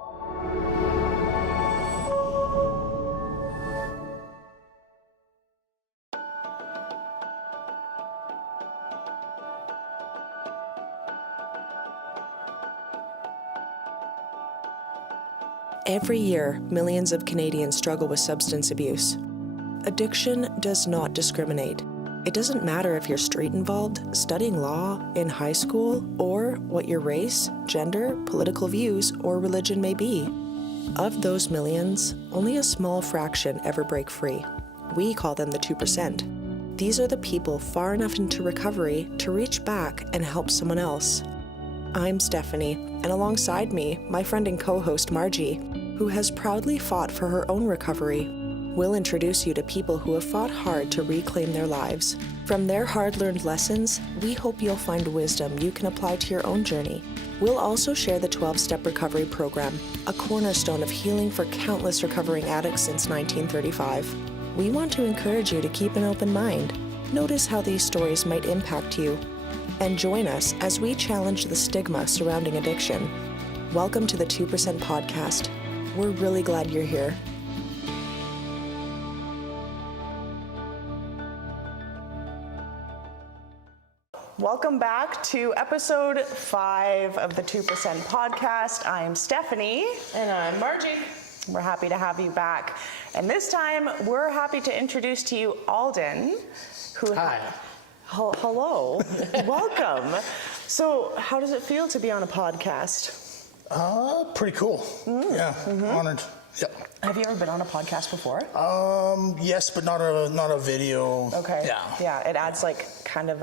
Every year, millions of Canadians struggle with substance abuse. Addiction does not discriminate. It doesn't matter if you're street involved, studying law, in high school, or what your race, gender, political views, or religion may be. Of those millions, only a small fraction ever break free. We call them the 2%. These are the people far enough into recovery to reach back and help someone else. I'm Stephanie, and alongside me, my friend and co-host Margie, who has proudly fought for her own recovery. We'll introduce you to people who have fought hard to reclaim their lives. From their hard-learned lessons, we hope you'll find wisdom you can apply to your own journey. We'll also share the 12-Step Recovery Program, a cornerstone of healing for countless recovering addicts since 1935. We want to encourage you to keep an open mind. Notice how these stories might impact you. And join us as we challenge the stigma surrounding addiction. Welcome to the 2% Podcast. We're really glad you're here. Welcome back to episode 5 of the 2% Podcast. I'm Stephanie. And I'm Margie. We're happy to have you back. And this time, we're happy to introduce to you Aldon. Hi. Hello. Welcome. So, how does it feel to be on a podcast? Pretty cool. Yeah, honored. Yeah. Have you ever been on a podcast before? Yes, but not a video. Okay. Yeah. It adds like kind of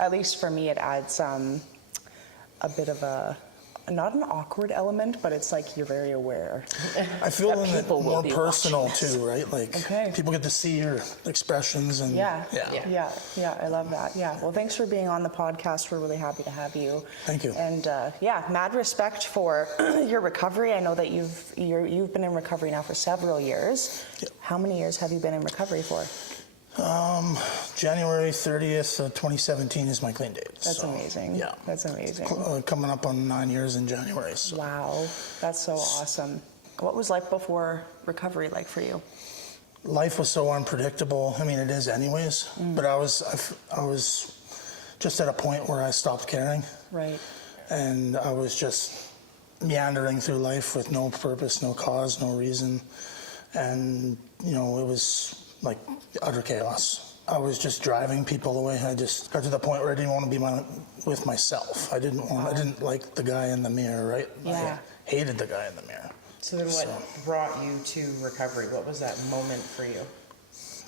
at least for me, it adds a bit of not an awkward element, but it's like you're very aware. I feel that that people more will be personal watching this. too, right? Like people get to see your expressions and Yeah, I love that. Yeah. Well, thanks for being on the podcast. We're really happy to have you. Thank you. And mad respect for your recovery. I know that you've been in recovery now for several years. Yeah. How many years have you been in recovery for? January 30th, 2017 is my clean date. That's amazing. Yeah. That's amazing. Coming up on 9 years in January. So. Wow. That's so awesome. What was life before recovery like for you? Life was so unpredictable. I mean, it is anyways. But I was just at a point where I stopped caring. Right. And I was just meandering through life with no purpose, no cause, no reason. And, it was like utter chaos. I was just driving people away. I just got to the point where I didn't want to be with myself. I didn't like the guy in the mirror, right? Yeah. I hated the guy in the mirror. So then what brought you to recovery? What was that moment for you?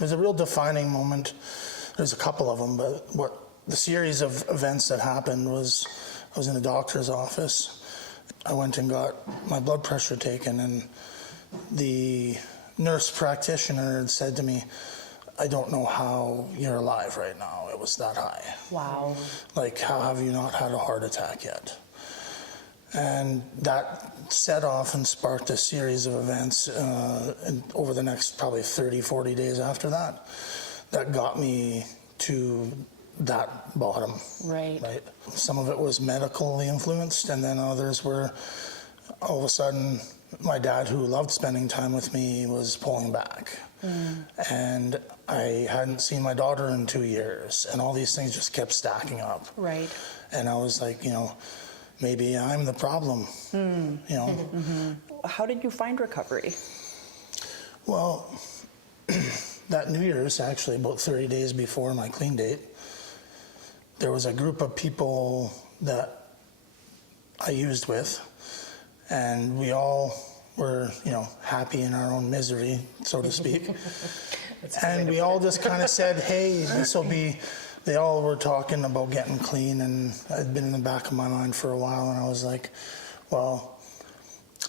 There's a real defining moment. There's a couple of them, but what the series of events that happened was I was in a doctor's office. I went and got my blood pressure taken, and the nurse practitioner had said to me, "I don't know how you're alive right now. It was that high." Wow. Like, how have you not had a heart attack yet? And that set off and sparked a series of events over the next probably 30, 40 days after that got me to that bottom. Right. Some of it was medically influenced, and then others were all of a sudden my dad, who loved spending time with me, was pulling back. And I hadn't seen my daughter in 2 years, and all these things just kept stacking up. Right. And I was like, maybe I'm the problem. How did you find recovery? Well, that New Year's, actually, about 30 days before my clean date, there was a group of people that I used with, and we all were, happy in our own misery, so to speak. And we all just kind of said, hey, this will be, they all were talking about getting clean, and I'd been in the back of my mind for a while, and I was like, well,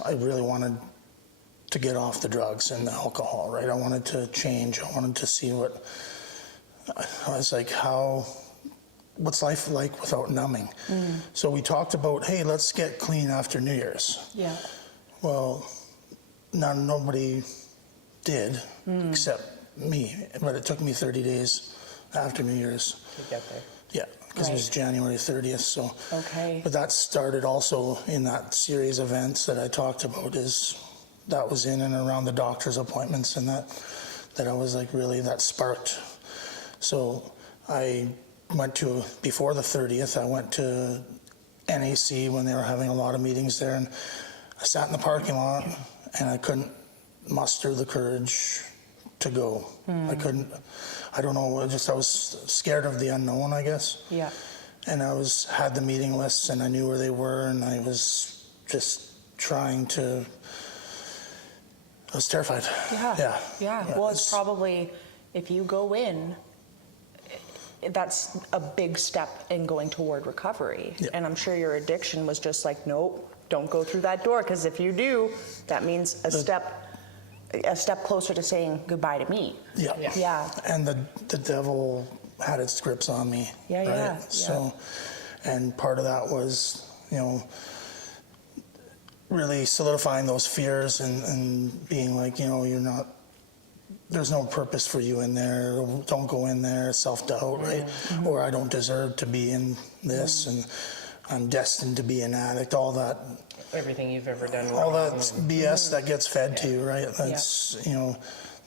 I really wanted to get off the drugs and the alcohol, right? I wanted to change. I wanted to see I was like, what's life like without numbing? So we talked about, hey, let's get clean after New Year's. Yeah. Well, nobody did except me, but it took me 30 days after New Year's To get there. Yeah, because it was January 30th. So, Okay. but that started also in that series of events that I talked about. That was in and around the doctor's appointments, and that I was like really that sparked. So I went to, before the 30th, I went to NAC when they were having a lot of meetings there, and I sat in the parking lot and I couldn't muster the courage to go. I don't know, I was scared of the unknown, I guess. Yeah. And I had the meeting lists and I knew where they were, and I was just trying to, I was terrified. Yeah. Well, it's probably, if you go in, that's a big step in going toward recovery. Yeah. And I'm sure your addiction was just like, nope, don't go through that door, because if you do, that means a step closer to saying goodbye to me. Yeah. And the devil had its grips on me. Yeah. So, and part of that was, really solidifying those fears and being like, there's no purpose for you in there. Don't go in there. Self-doubt, right? Mm-hmm. Or I don't deserve to be in this, and I'm destined to be an addict. All that. Everything you've ever done wrong. All that BS that gets fed to you, right? That's,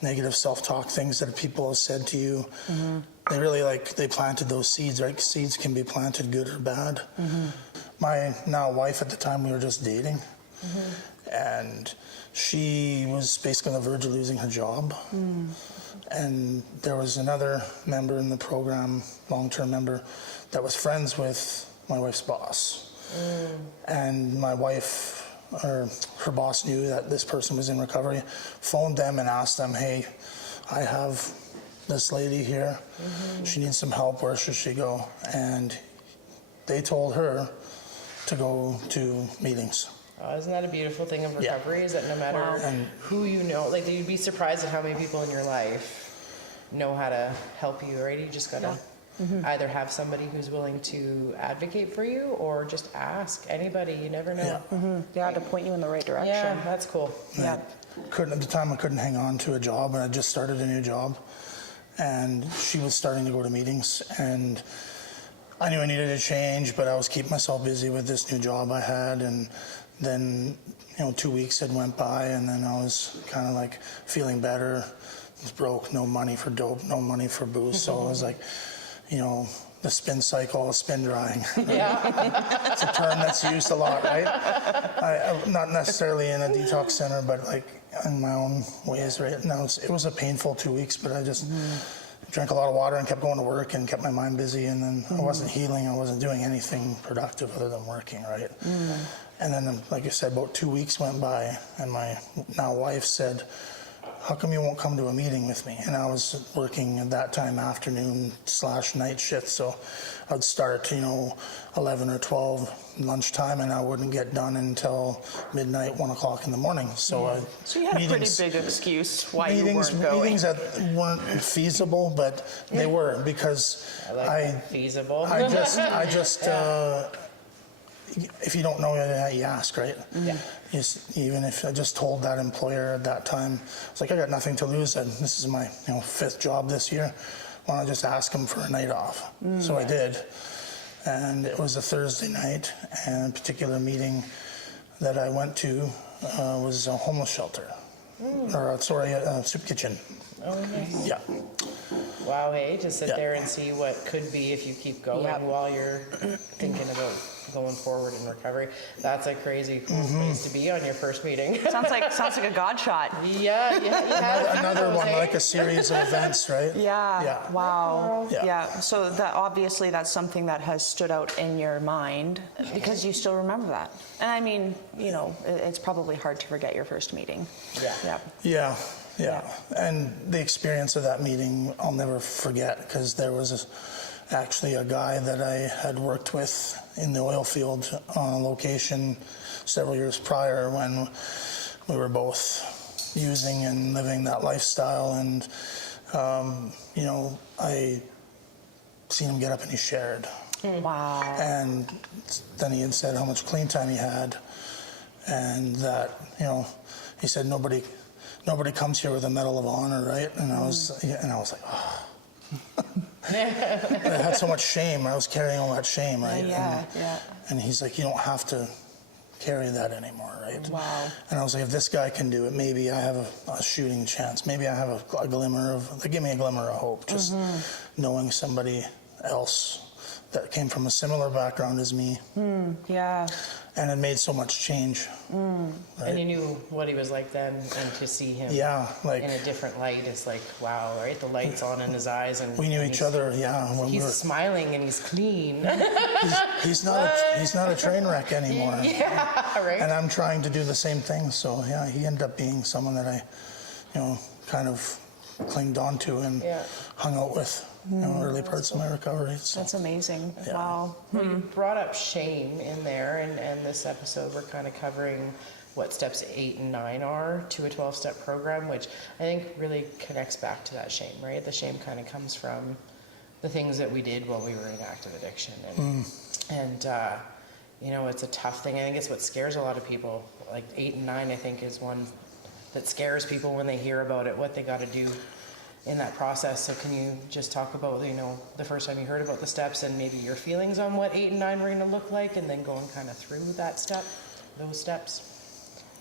negative self-talk, things that people have said to you. Mm-hmm. They really they planted those seeds, right? Seeds can be planted good or bad. Mm-hmm. My now wife at the time, we were just dating. Mm-hmm. And she was basically on the verge of losing her job. Mm. And there was another member in the program, long-term member, that was friends with my wife's boss. Mm. And my wife, or her boss, knew that this person was in recovery, phoned them and asked them, hey, I have this lady here. Mm-hmm. She needs some help. Where should she go? And they told her to go to meetings. Oh, isn't that a beautiful thing of recovery? Is that no matter who you know, you'd be surprised at how many people in your life know how to help you, right? You just gotta either have somebody who's willing to advocate for you, or just ask anybody. You never know. To point you in the right direction. Yeah, that's cool. At the time I couldn't hang on to a job, and I just started a new job, and she was starting to go to meetings, and I knew I needed a change, but I was keeping myself busy with this new job I had. And then, 2 weeks had went by, and then I was kind of feeling better. I was broke, no money for dope, no money for booze. So I was like, the spin cycle, spin drying. Yeah. It's a term that's used a lot, right? Not necessarily in a detox center, but in my own ways, right? Now it was a painful 2 weeks, but I just drank a lot of water and kept going to work and kept my mind busy. And then I wasn't healing. I wasn't doing anything productive other than working, right? And then, like I said, about 2 weeks went by, and my now wife said, how come you won't come to a meeting with me? And I was working at that time afternoon/night shift, so I'd start 11 or 12 lunchtime, and I wouldn't get done until midnight, 1 o'clock in the morning. So you had a pretty big excuse why you weren't going. Meetings that weren't feasible, but they were, because feasible. I just if you don't know, you ask, right? Yeah. Even if I just told that employer at that time, it's I got nothing to lose, and this is my 5th job this year. Why don't I just ask them for a night off? So I did, and it was a Thursday night, and a particular meeting that I went to was a homeless shelter, or a soup kitchen. Oh, nice. Yeah. Wow, hey, to sit there and see what could be if you keep going while you're thinking about going forward in recovery. That's a crazy cool place to be on your first meeting. Sounds like a God shot. Yeah. Another one, a series of events, right? Yeah. Wow. Yeah. So that obviously that's something that has stood out in your mind because you still remember that. And I mean, it's probably hard to forget your first meeting. Yeah. And the experience of that meeting, I'll never forget, because there was actually a guy that I had worked with in the oil field on a location several years prior when we were both using and living that lifestyle. And, I seen him get up and he shared. Wow. And then he had said how much clean time he had, and that, he said nobody comes here with a Medal of Honor, right? And I was like, oh. I had so much shame. I was carrying all that shame, right? Yeah. And he's like, you don't have to carry that anymore, right? Wow. And I was like, if this guy can do it, maybe I have a shooting chance. Maybe I have a glimmer of, they give me a glimmer of hope, just knowing somebody else that came from a similar background as me. Yeah. And it made so much change. Right? And you knew what he was like then, and to see him like in a different light is like, wow, right? The light's on in his eyes, and we knew each other. When he's smiling and he's clean. he's not a train wreck anymore. Yeah, right. And I'm trying to do the same thing. So yeah, he ended up being someone that I, kind of clinged onto and hung out with. Early parts of my recovery. So. That's amazing. Yeah. Wow. Well, you brought up shame in there, and this episode we're kind of covering what steps 8 and 9 are to a 12-step program, which I think really connects back to that shame, right? The shame kind of comes from the things that we did while we were in active addiction, and it's a tough thing. I think it's what scares a lot of people. Like 8 and 9, I think, is one that scares people when they hear about it, what they got to do in that process. So can you just talk about, the first time you heard about the steps and maybe your feelings on what 8 and 9 were going to look like, and then going kind of through those steps?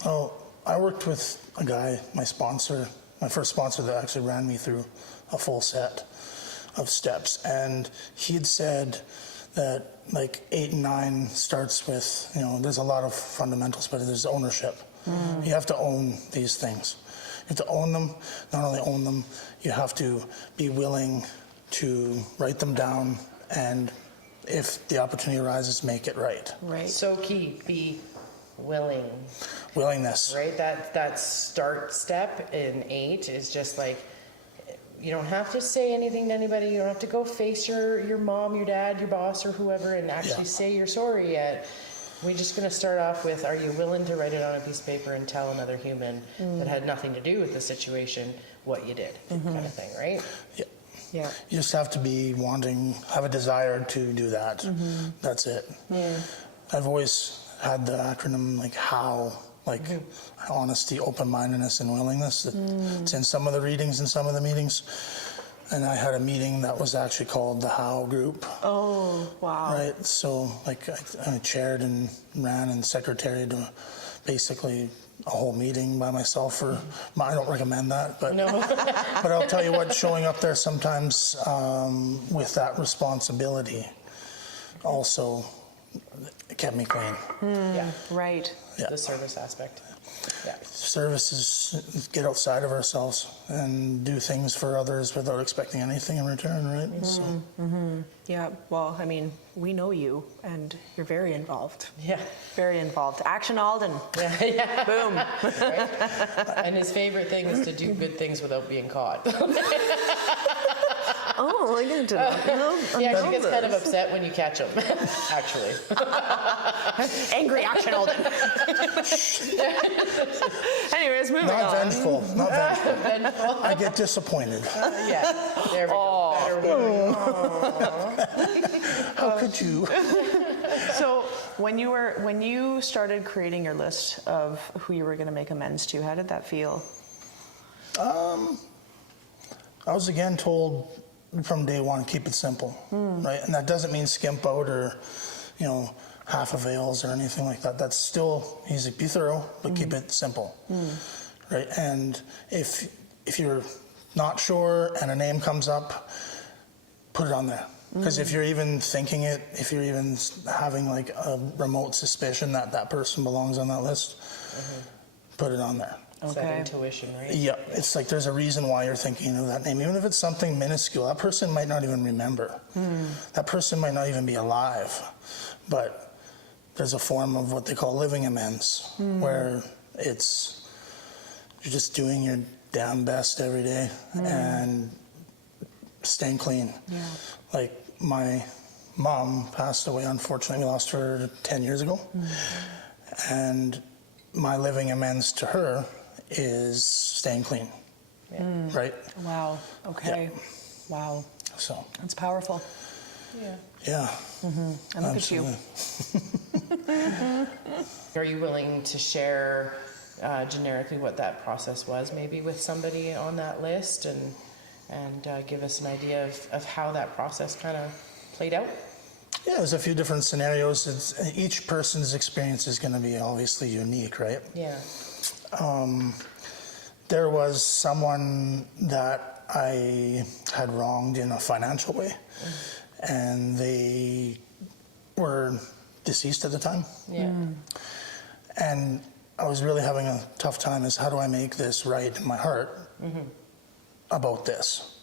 Oh, I worked with a guy, my first sponsor that actually ran me through a full set of steps. And he had said that like 8 and 9 starts with, there's a lot of fundamentals, but there's ownership. You have to own these things. You have to own them. Not only own them, you have to be willing to write them down, and if the opportunity arises, make it right. Right. So key, be willing. Willingness. Right? That start step in 8 is just like, you don't have to say anything to anybody. You don't have to go face your mom, your dad, your boss, or whoever and actually say you're sorry yet. We're just going to start off with, are you willing to write it on a piece of paper and tell another human that had nothing to do with the situation what you did, kind of thing, right? Yeah. Yeah. You just have to be have a desire to do that. That's it. I've always had the acronym like HOW, honesty, open-mindedness, and willingness. It's in some of the readings and some of the meetings. And I had a meeting that was actually called the HOW group. Oh, wow. Right, so I chaired and ran and secretaried basically a whole meeting by myself. I don't recommend that, but but I'll tell you what, showing up there sometimes with that responsibility also kept me clean. Yeah. Right. Yeah. The service aspect. Yeah. Service is get outside of ourselves and do things for others without expecting anything in return, right? So. Yeah. Well, I mean, we know you, and you're very involved. Yeah. Very involved. Action Aldon. Yeah. Boom. Right? And his favorite thing is to do good things without being caught. Oh, I didn't know. He actually gets kind of upset when you catch him, actually. Angry Action Aldon. Anyways, moving Not on. vengeful. Not vengeful. Vengeful. I get disappointed. Yeah. There we go. Better word. How could you? So when you started creating your list of who you were going to make amends to, how did that feel? I was again told from day one, keep it simple, right? And that doesn't mean skimp out or, half avails or anything like that. That's still, he's like, be thorough, but keep it simple, right? And if you're not sure and a name comes up, put it on there. Because if you're even thinking it, if you're even having like a remote suspicion that that person belongs on that list, put it on there. It's that intuition, right? Yeah, it's like there's a reason why you're thinking of that name. Even if it's something minuscule, that person might not even remember. That person might not even be alive. But there's a form of what they call living amends, where it's you're just doing your damn best every day and staying clean. Yeah. Like my mom passed away, unfortunately. We lost her 10 years ago. And my living amends to her is staying clean, right? Wow. Okay. Yeah. Wow. So that's powerful. Yeah. And look at you. Are you willing to share generically what that process was, maybe with somebody on that list, and and give us an idea of how that process kind of played out? Yeah, there's a few different scenarios. Each person's experience is going to be obviously unique, right? Yeah. There was someone that I had wronged in a financial way, and they were deceased at the time. Yeah. And I was really having a tough time as how do I make this right in my heart about this?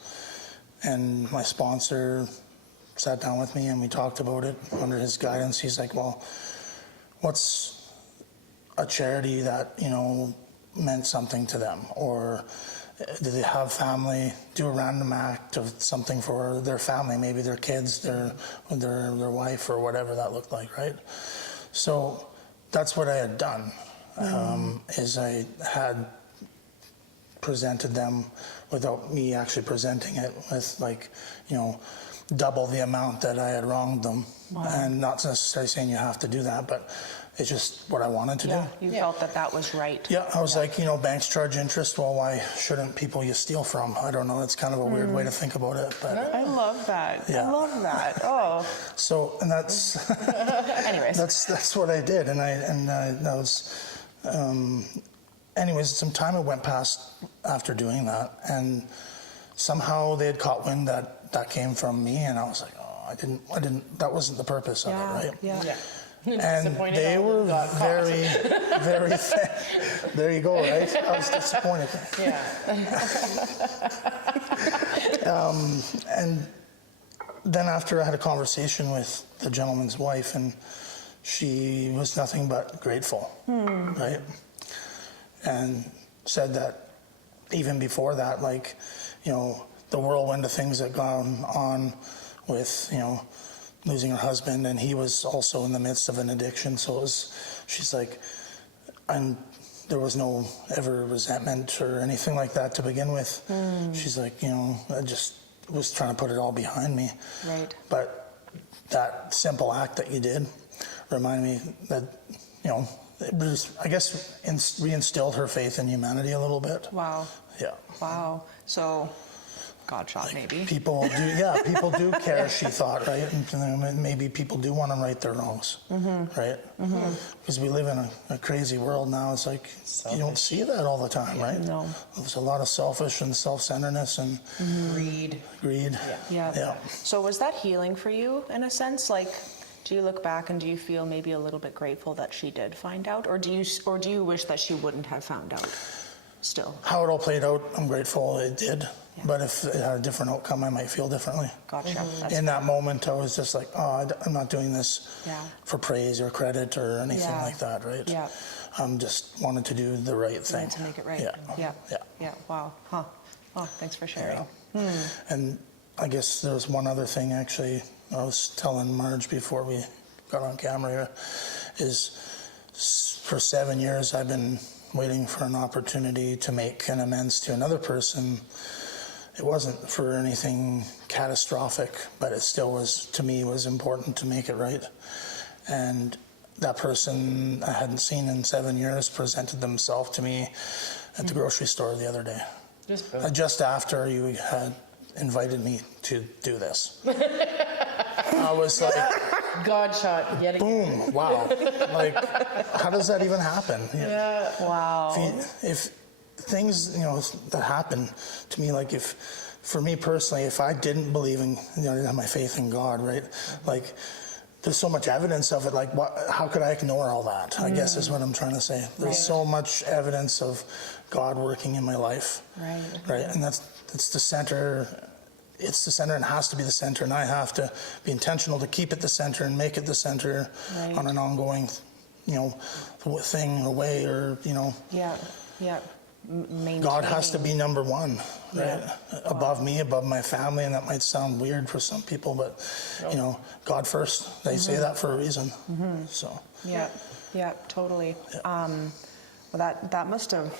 And my sponsor sat down with me and we talked about it under his guidance. He's like, well, what's a charity that, you know, meant something to them? Or did they have family? Do a random act of something for their family, maybe their kids, their wife, or whatever that looked like, right? So that's what I had done, is I had presented them without me actually presenting it with, like, you know, double the amount that I had wronged them. Wow. And not necessarily saying you have to do that, but it's just what I wanted to do. You felt that was right. Yeah, I was like, you know, banks charge interest. Well, why shouldn't people you steal from? I don't know. It's kind of a weird way to think about it, but I love that. Yeah. I love that. Oh. so, and that's Anyways. that's what I did, and that was. Anyways, some time had went past after doing that, and somehow they had caught wind that came from me, and I was like, oh, I didn't. That wasn't the purpose of it, right? Yeah. And they were very, very. There you go, right? I was disappointed. Yeah. And then after I had a conversation with the gentleman's wife, and she was nothing but grateful, right? And said that even before that, like, you know, the whirlwind of things that gone on with, you know, losing her husband, and he was also in the midst of an addiction. So it was, she's like, and there was no ever resentment or anything like that to begin with. She's like, you know, I just was trying to put it all behind me. Right. But that simple act that you did reminded me that, you know, it was, I guess, reinstilled her faith in humanity a little bit. Wow. Yeah. Wow. So, God shot, maybe. People do care, she thought, right? And maybe people do want to right their wrongs, right? Because we live in a crazy world now. It's like, you don't see that all the time, right? No. There's a lot of selfish and self-centeredness and Greed. Yeah. So was that healing for you in a sense? Like, do you look back and do you feel maybe a little bit grateful that she did find out, or do you wish that she wouldn't have found out? Still. How it all played out, I'm grateful it did. Yeah. But if it had a different outcome, I might feel differently. Gotcha. In that moment, I was just like, oh, I'm not doing this for praise or credit or anything like that, right? Yeah. I'm just wanted to do the right thing. Wanted to make it right. Yeah. Wow. Huh. Oh, thanks for sharing. Yeah. And I guess there was one other thing, actually, I was telling Marge before we got on camera here, is for 7 years I've been waiting for an opportunity to make an amends to another person. It wasn't for anything catastrophic, but it still was, to me, was important to make it right. And that person I hadn't seen in 7 years presented themselves to me at the grocery store the other day. Just after you had invited me to do this. I was like, God shot yet again. boom, wow. Like, how does that even happen? Yeah. Wow. If things, you know, that happen to me, like for me personally, if I didn't believe in, you know, I didn't have my faith in God, right? Like, there's so much evidence of it. Like, how could I ignore all that? I guess is what I'm trying to say. There's so much evidence of God working in my life. Right. And it's the center. It's the center and has to be the center, and I have to be intentional to keep it the center and make it the center on an ongoing, you know, thing or way, or, you know. Yeah. God has to be number one, right? Above me, above my family, and that might sound weird for some people, but you know, God first. They say that for a reason. So. Yeah, totally. Yeah. Well, that must have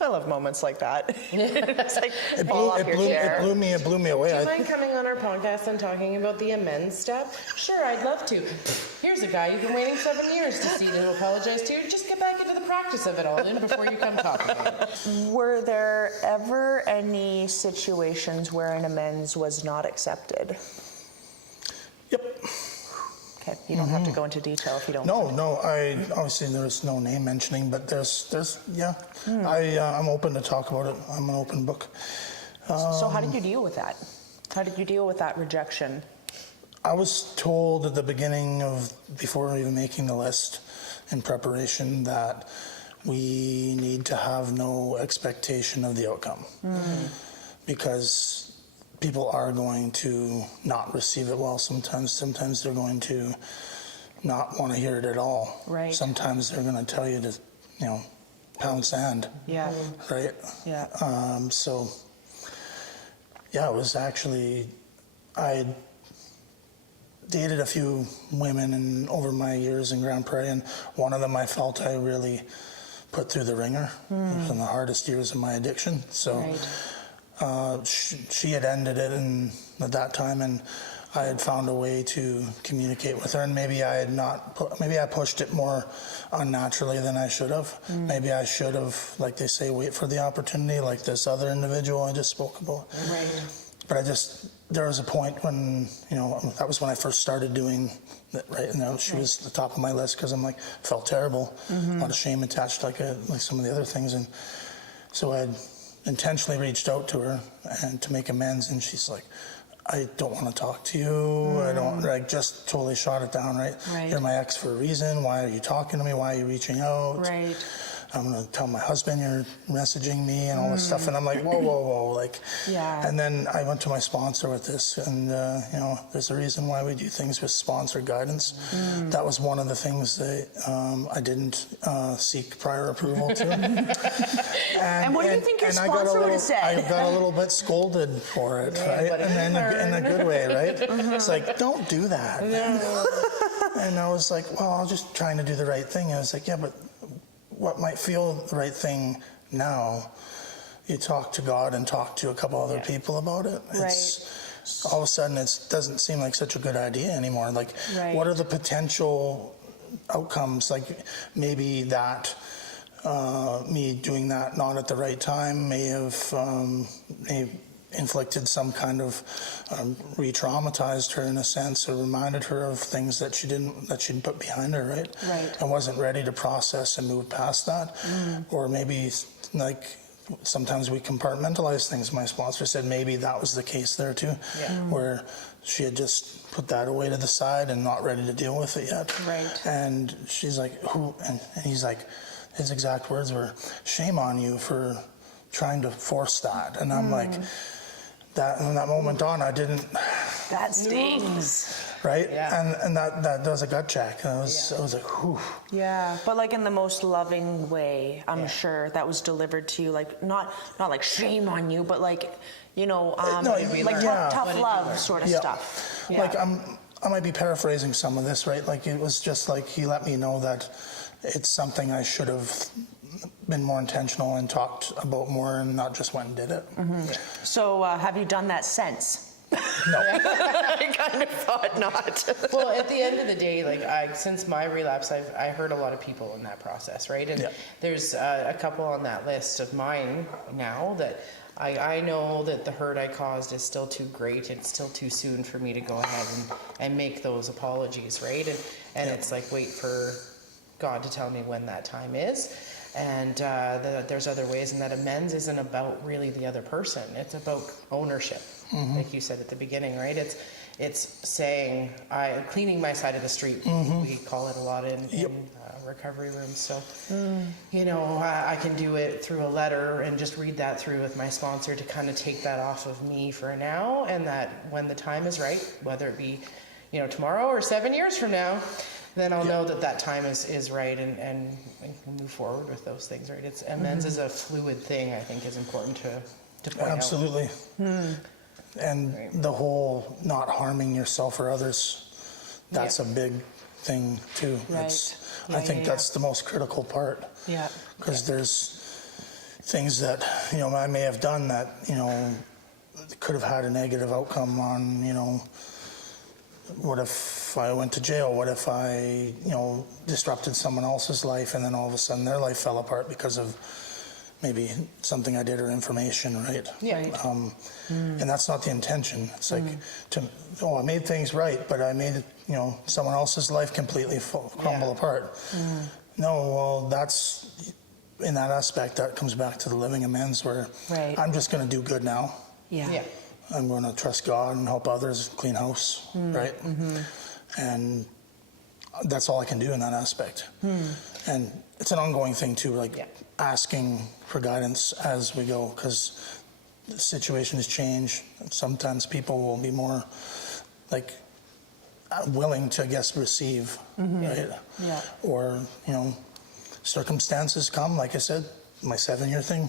I love moments like that. It's like It fall off your chair. It blew me away. Do you mind coming on our podcast and talking about the amends step? Sure, I'd love to. Here's a guy you've been waiting 7 years to see to apologize to. Just get back into the practice of it, Aldon, before you come talk about it. Were there ever any situations where an amends was not accepted? Yep. Okay, you don't have to go into detail if you don't. No. I obviously there's no name mentioning, but there's yeah. I'm open to talk about it. I'm an open book. So how did you deal with that? How did you deal with that rejection? I was told at the beginning before even making the list in preparation that we need to have no expectation of the outcome because people are going to not receive it well. Sometimes they're going to not want to hear it at all. Right. Sometimes they're going to tell you to, pound sand. Yeah. Right. Yeah. So, yeah, it was actually, I dated a few women over my years in Grand Prairie, and one of them I felt I really put through the ringer in the hardest years of my addiction. So. Right. She had ended it at that time, and I had found a way to communicate with her, and maybe I pushed it more unnaturally than I should have. Maybe I should have, like they say, wait for the opportunity, like this other individual I just spoke about. Right. But there was a point when, that was when I first started doing it, right? And she was at the top of my list because felt terrible, a lot of shame attached, like some of the other things, and so I intentionally reached out to her and to make amends, and she's like, I don't want to talk to you. I don't, just totally shot it down, right? You're my ex for a reason. Why are you talking to me? Why are you reaching out? Right. I'm going to tell my husband you're messaging me and all this stuff. And I'm like, whoa. Yeah. And then I went to my sponsor with this, and, there's a reason why we do things with sponsor guidance. That was one of the things that I didn't seek prior approval to. And what do you think your sponsor would have said? I got a little bit scolded for it, right? And in a good way, right? It's like, don't do that. And I was like, well, I'm just trying to do the right thing. And I was like, yeah, but what might feel the right thing now, you talk to God and talk to a couple other people about it. It's all of a sudden it doesn't seem like such a good idea anymore. What are the potential outcomes? Maybe that me doing that not at the right time may have inflicted some kind of re-traumatized her in a sense, or reminded her of things that she'd put behind her, right? And wasn't ready to process and move past that. Or maybe sometimes we compartmentalize things. My sponsor said maybe that was the case there too, where she had just put that away to the side and not ready to deal with it yet. Right. And she's like, who? And he's like, his exact words were, shame on you for trying to force that. And I'm like, that from that moment on, I didn't. That stings. Right? Yeah. And that does a gut check. And I was like, whew. Yeah, but in the most loving way, I'm sure that was delivered to you, not like shame on you, but tough love sort of stuff. Yeah. I might be paraphrasing some of this, right? It was just he let me know that it's something I should have been more intentional and talked about more, and not just went and did it. So have you done that since? No. I kind of thought not. Well, at the end of the day, since my relapse, I hurt a lot of people in that process, right? And there's a couple on that list of mine now that I know that the hurt I caused is still too great. It's still too soon for me to go ahead and make those apologies, right? And it's wait for God to tell me when that time is. And there's other ways, and that amends isn't about really the other person. It's about ownership, like you said at the beginning, right? It's saying, cleaning my side of the street. We call it a lot in recovery rooms. So, I can do it through a letter and just read that through with my sponsor to kind of take that off of me for now, and that when the time is right, whether it be, tomorrow or 7 years from now, then I'll know that time is right, and can move forward with those things, right? It's amends is a fluid thing, I think is important to point out. Absolutely. And the whole not harming yourself or others, that's a big thing too. Right. I think that's the most critical part. Yeah. Because things that, you know, I may have done that, you know, could have had a negative outcome on, you know, what if I went to jail? What if I, you know, disrupted someone else's life and then all of a sudden their life fell apart because of maybe something I did or information, right? Yeah. And that's not the intention. It's like, I made things right, but I made, you know, someone else's life completely crumble apart. No, well, that's, in that aspect, that comes back to the living amends where I'm just going to do good now. Yeah. I'm going to trust God and help others, clean house, right? And that's all I can do in that aspect. And it's an ongoing thing too, like asking for guidance as we go, because the situation has changed. Sometimes people will be more like willing to, I guess, receive, right? Yeah. Or, you know, circumstances come, like I said, my 7-year thing.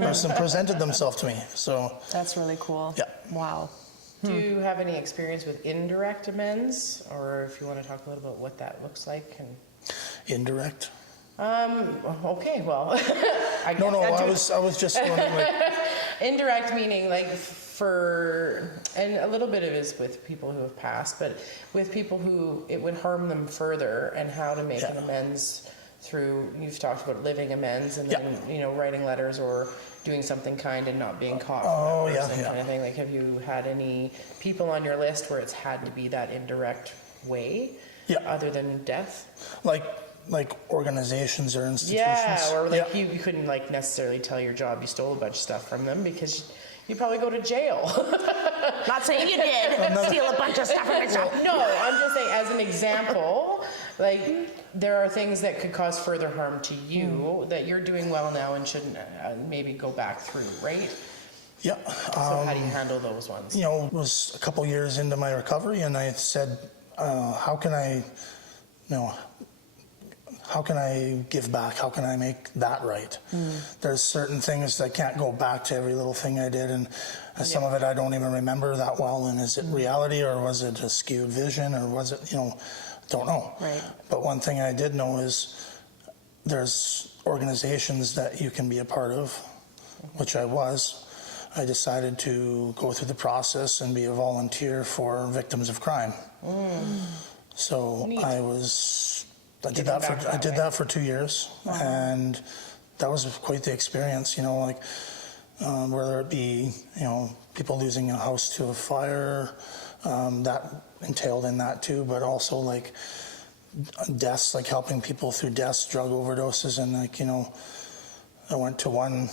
Person presented themselves to me, so. That's really cool. Yeah. Wow. Do you have any experience with indirect amends, or if you want to talk a little about what that looks like? And Indirect? okay, well, I guess I was just wondering, like, indirect meaning like and a little bit of it is with people who have passed, but with people who it would harm them further, and how to make an amends through, you've talked about living amends, and then, you know, writing letters or doing something kind and not being caught for that person kind of thing. Like, have you had any people on your list where it's had to be that indirect way other than death? Like organizations or institutions? Or like you couldn't like necessarily tell your job you stole a bunch of stuff from them because you probably go to jail. Not saying you did steal a bunch of stuff from your job. No, I'm just saying as an example, like there are things that could cause further harm to you that you're doing well now and shouldn't maybe go back through, right? Yeah. So how do you handle those ones? You know, it was a couple years into my recovery, and I said, how can I give back? How can I make that right? There's certain things that can't go back to every little thing I did, and some of it I don't even remember that well. And is it reality, or was it a skewed vision, or was it, you know, don't know. Right. But one thing I did know is there's organizations that you can be a part of, which I was. I decided to go through the process and be a volunteer for victims of crime. So I did that for 2 years, and that was quite the experience. You know, like whether it be, you know, people losing a house to a fire, that entailed in that too, but also like deaths, like helping people through deaths, drug overdoses, and like, you know, I went to one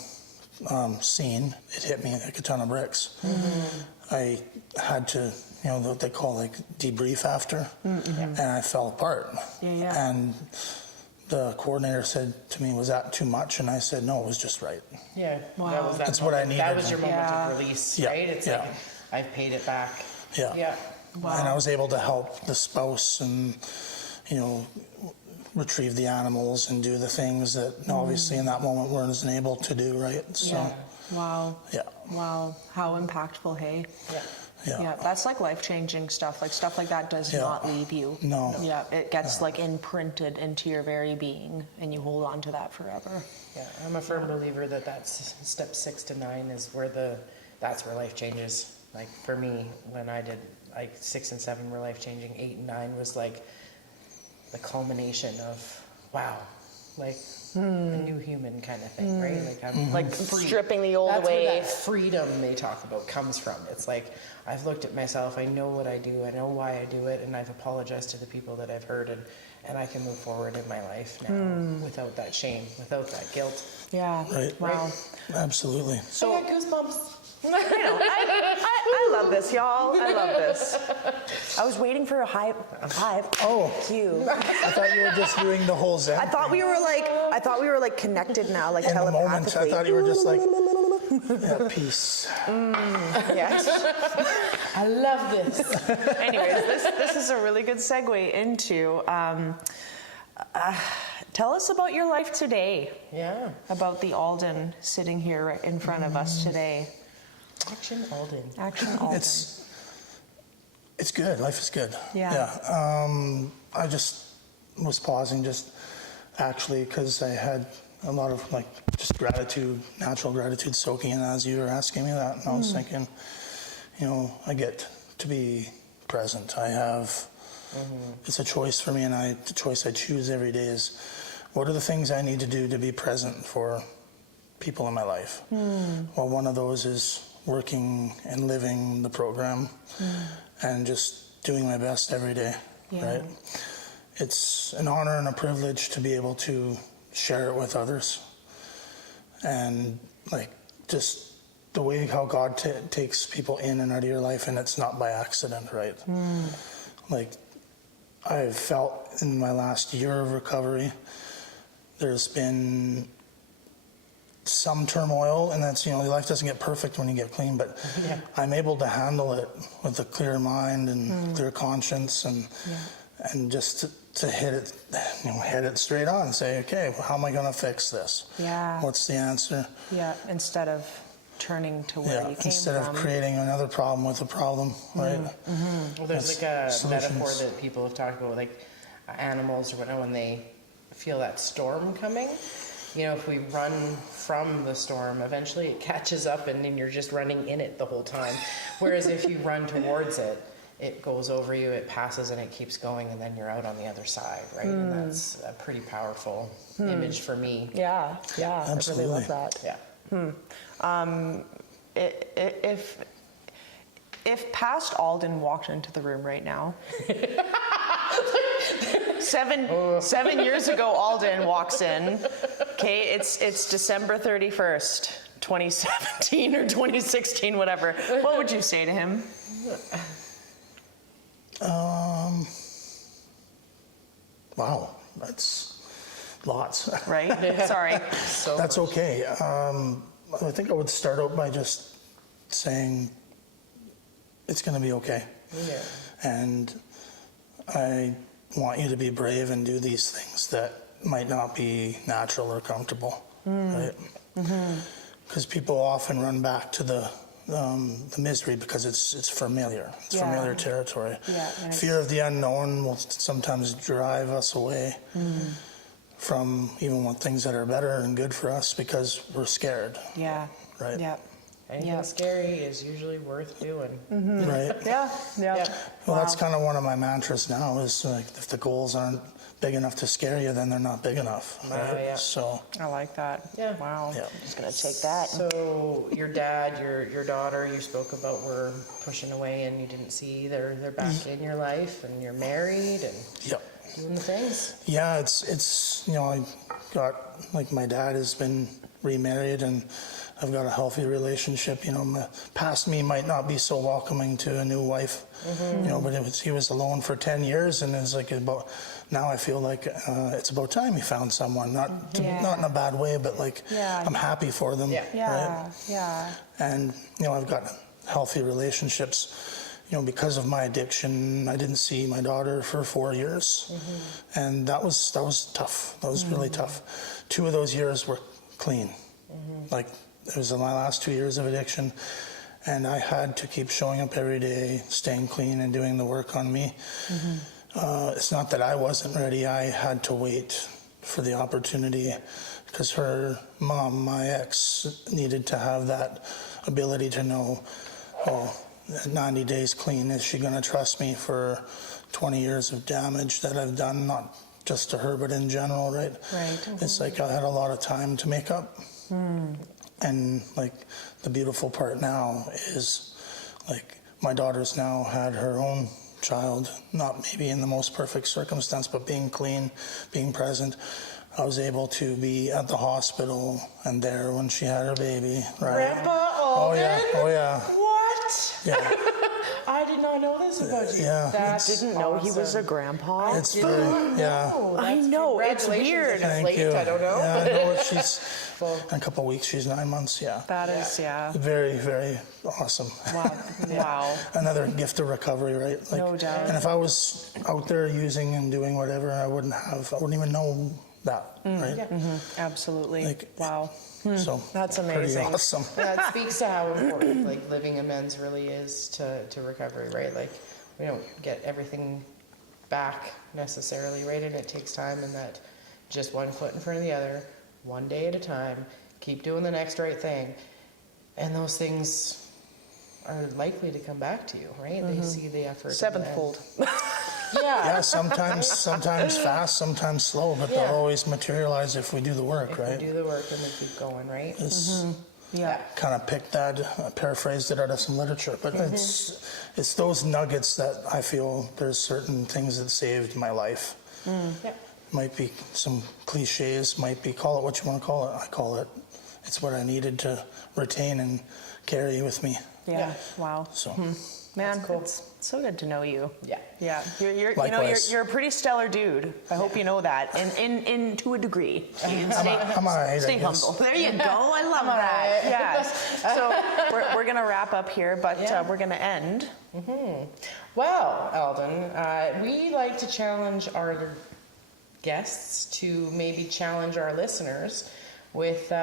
scene, it hit me like a ton of bricks. I had to, you know, what they call like debrief after, and I fell apart. And the coordinator said to me, was that too much? And I said, no, it was just right. That's what I needed. That was your moment of release, right? It's like, I've paid it back. And I was able to help the spouse and, you know, retrieve the animals and do the things that obviously in that moment weren't able to do, right? So, Wow. How impactful, hey? That's like life-changing stuff. Like stuff like that does not leave you. No. It gets like imprinted into your very being, and you hold on to that forever. I'm a firm believer that that's step 6 to 9 is where that's where life changes. Like for me, when I did like 6 and 7 were life-changing, 8 and 9 was like the culmination of wow, like a new human kind of thing, right? Like I'm like free. stripping the old That's away. where that freedom they talk about comes from. It's like I've looked at myself, I know what I do, I know why I do it, and I've apologized to the people that I've hurt, and I can move forward in my life now without that shame, without that guilt. Right. Wow. Absolutely. So I got goosebumps. I know. I love this, y'all. I love this. I was waiting for a hive. Oh, Cue. I thought you were just doing the whole Zen. I thought we were like connected now, like in the telepathically. moment, I thought you were just like peace. Yes. I love this. Anyways, this is a really good segue into. Tell us about your life today. About the Aldon sitting here right in front of us today. Action Aldon. It's good. Life is good. I just was pausing just actually because I had, a lot of like just gratitude, natural gratitude soaking in as you were asking me that. And I was thinking, you know, I get to be present. I have, it's a choice for me, and the choice I choose every day is, what are the things I need to do to be present for people in my life? Well, one of those is working and living the program and just doing my best every day, right? It's an honor and a privilege to be able to share it with others. And like just the way how God takes people in and out of your life, and it's not by accident, right? Like I've felt in my last year of recovery, there's been some turmoil, and that's, you know, life doesn't get perfect when you get clean, but I'm able to handle it with a clear mind and clear conscience, and just to hit it, you know, hit it straight on and say, okay, well, how am I going to fix this? What's the answer? Instead of turning to where you came instead from. of creating another problem with a problem, right? Well, there's like a metaphor that people have talked about, like animals or whatever, when they feel that storm coming. You know, if we run from the storm, eventually it catches up and then you're just running in it the whole time. Whereas if you run towards it, it goes over you, it passes, and it keeps going, and then you're out on the other side, right? And that's a pretty powerful image for me. Yeah, Absolutely. I really love that. If past Aldon walked into the room right now, 7 years ago, Aldon walks in. Okay, it's December 31st, 2017 or 2016, whatever. What would you say to him? Wow, that's lots. Right? Sorry. So That's much. okay. I think I would start out by just saying it's going to be okay. Yeah. And I want you to be brave and do these things that might not be natural or comfortable, right? Because people often run back to the misery because it's familiar. It's familiar territory. And Fear of the unknown will sometimes drive us away from even what things that are better and good for us because we're scared. Right. Anything scary is usually worth doing. Right. Well, that's kind of one of my mantras now is like, if the goals aren't big enough to scare you, then they're not big enough. Right? So I like that. Wow. Yeah. Just gonna take that. So your dad, your daughter, you spoke about were pushing away, and you didn't see they're back in your life, and you're married and doing the things. Yeah, it's you know, I got, like, my dad has been remarried, and I've got a healthy relationship. You know, past me might not be so welcoming to a new wife, you know, but he was alone for 10 years, and it's like now I feel like it's about time he found someone, not in a bad way, but like I'm happy for them. Right? And, you know, I've got healthy relationships. You know, because of my addiction, I didn't see my daughter for 4 years, and that was tough. That was really tough. 2 of those years were clean. Like, it was my last 2 years of addiction, and I had to keep showing up every day, staying clean and doing the work on me. It's not that I wasn't ready. I had to wait for the opportunity because her mom, my ex, needed to have that ability to know, oh, 90 days clean, is she going to trust me for 20 years of damage that I've done, not just to her, but in general, right? It's like I had a lot of time to make up. And like the beautiful part now is, like, my daughter's now had her own child, not maybe in the most perfect circumstance, but being clean, being present. I was able to be at the hospital and there when she had her baby, right? Grandpa Aldon? Oh yeah. What? Yeah. I did not know this about you. Yeah. That's Didn't know he was a grandpa. It's very, I know, it's weird. It's Thank late, you. I don't know. Yeah, I know she's in a couple of weeks. She's 9 months. Yeah. That is, Very, very awesome. Wow. Another gift of recovery, right? Like, No doubt. And if I was out there using and doing whatever, I wouldn't even know that, right? Absolutely. Like, Wow. So That's pretty amazing. awesome. That speaks to how important like living amends really is to recovery, right? Like we don't get everything back necessarily, right? And it takes time, and that just one foot in front of the other, one day at a time, keep doing the next right thing, and those things are likely to come back to you, right? They see the effort. Sevenfold. Yeah, sometimes fast, sometimes slow, but they'll always materialize if we do the work, If right? we do the work and we keep going, right? It's Yeah. kind of picked that, paraphrased it out of some literature, but it's those nuggets that I feel there's certain things that saved my life. Yeah. Might be some cliches, might be, call it what you want to call it. I call it, it's what I needed to retain and carry with me. Yeah. Wow. So, Man, cool. it's so good to know you. Yeah. Yeah. You're Likewise. you're a pretty stellar dude. I hope you know that. In to a degree. I'm all right, Stay I guess. humble. There you go. I love that. Yeah. So we're gonna wrap up here, but we're gonna end. Well, Aldon, we like to challenge our guests to maybe challenge our listeners with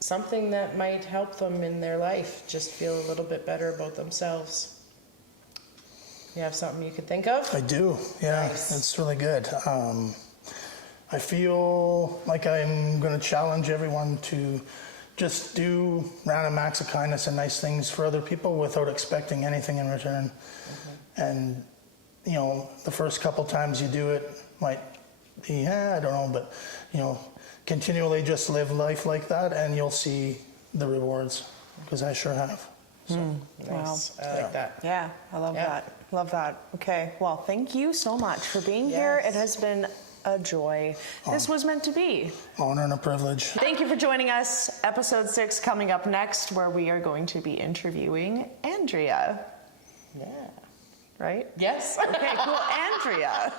something that might help them in their life just feel a little bit better about themselves. You have something you could think of? I do, yeah, Nice. it's really good. I feel like I'm going to challenge everyone to just do random acts of kindness and nice things for other people without expecting anything in return. And, you know, the first couple times you do it might be, I don't know, but, you know, continually just live life like that and you'll see the rewards, because I sure have. So, Nice. I like that. Yeah, I love Yeah. that. Love that. Okay. Well, thank you so much for being here. Yes. It has been a joy. This was meant to be. honor and a privilege. Thank you for joining us. Episode 6 coming up next, where we are going to be interviewing Andrea. Yeah. Right? Yes. Okay, cool. Andrea.